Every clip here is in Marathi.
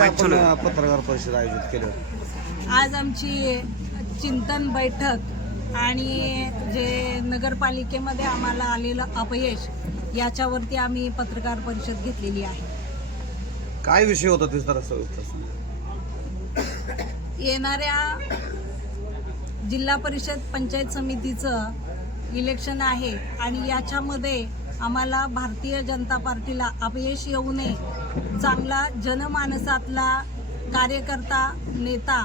आपण पत्रकार परिषद आयोजित केली होती. आज आमची चिंतन बैठक आणि जे नगरपालिकेमध्ये आम्हाला आलेलं अपयश याच्यावरती आम्ही पत्रकार परिषद घेतलेली आहे. काय विषय होता ते जरा सविस्तर सांगा. येणाऱ्या जिल्हा परिषद पंचायत समितीचं इलेक्शन आहे आणि याच्यामध्ये आम्हाला भारतीय जनता पार्टीला अपयश येऊ नये. चांगला जनमानसातला कार्यकर्ता नेता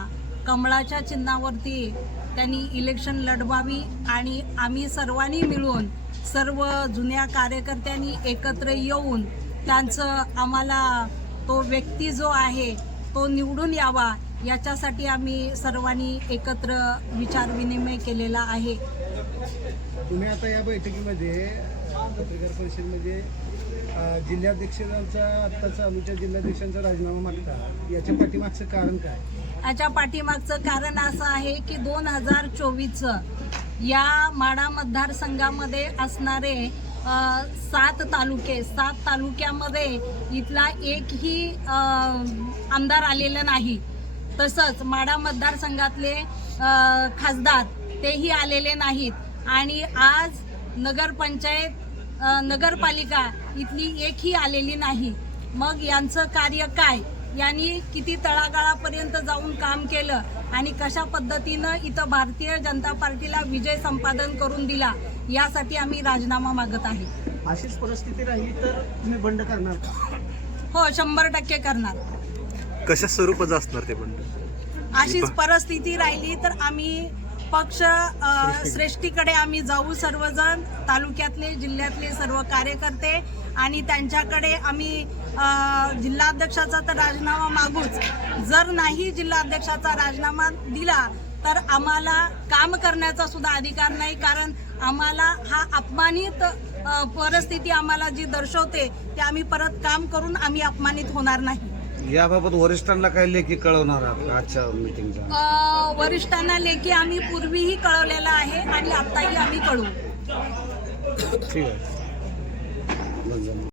कमळाच्या चिन्हावरती त्यांनी इलेक्शन लढवावी आणि आम्ही सर्वांनी मिळून सर्व जुन्या कार्यकर्त्यांनी एकत्र येऊन त्यांचं आम्हाला तो व्यक्ती जो आहे तो निवडून यावा याच्यासाठी आम्ही सर्वांनी एकत्र विचार विनिमय केलेला आहे. तुम्ही आता या बैठकीमध्ये पत्रकार परिषदेमध्ये जिल्हाध्यक्षांचा आत्ताचा चालूच्या जिल्हाध्यक्षांचा राजीनामा मागता. याच्या पाठीमागचं कारण काय? याच्या पाठीमागचं कारण असं आहे की दोन हजार चोवीसचं या माडा मतदारसंघामध्ये असणारे सात तालुके सात तालुक्यामध्ये इथला एकही आमदार आलेला नाही. तसंच माडा मतदारसंघातले खासदार तेही आलेले नाहीत. आणि आज नगरपंचायत नगरपालिका इथली एकही आलेली नाही. मग यांचं कार्य काय? यांनी किती तळागाळापर्यंत जाऊन काम केलं आणि कशा पद्धतीनं इथं भारतीय जनता पार्टीला विजय संपादन करून दिला यासाठी आम्ही राजीनामा मागत आहे. अशीच परिस्थिती राहिली तर तुम्ही बंड करणार का? हो शंभर टक्के करणार. कशा स्वरूपाचं असणार ते बंड? अशीच परिस्थिती राहिली तर आम्ही पक्ष श्रेष्ठीकडे आम्ही जाऊ सर्वजण तालुक्यातले जिल्ह्यातले सर्व कार्यकर्ते आणि त्यांच्याकडे आम्ही जिल्हाध्यक्षाचा तर राजीनामा मागूच. जर नाही जिल्हाध्यक्षाचा राजीनामा दिला तर आम्हाला काम करण्याचा सुद्धा अधिकार नाही कारण आम्हाला हा अपमानित परिस्थिती आम्हाला जी दर्शवते ते आम्ही परत काम करून आम्ही अपमानित होणार नाही. याबाबत वरिष्ठांना काही लेखी कळवणार आहात का आजच्या मिटिंगच्या अ, वरिष्ठांना लेखी आम्ही पूर्वीही कळवलेलं आहे आणि आताही आम्ही कळवू. ठीक आहे. धन्यवाद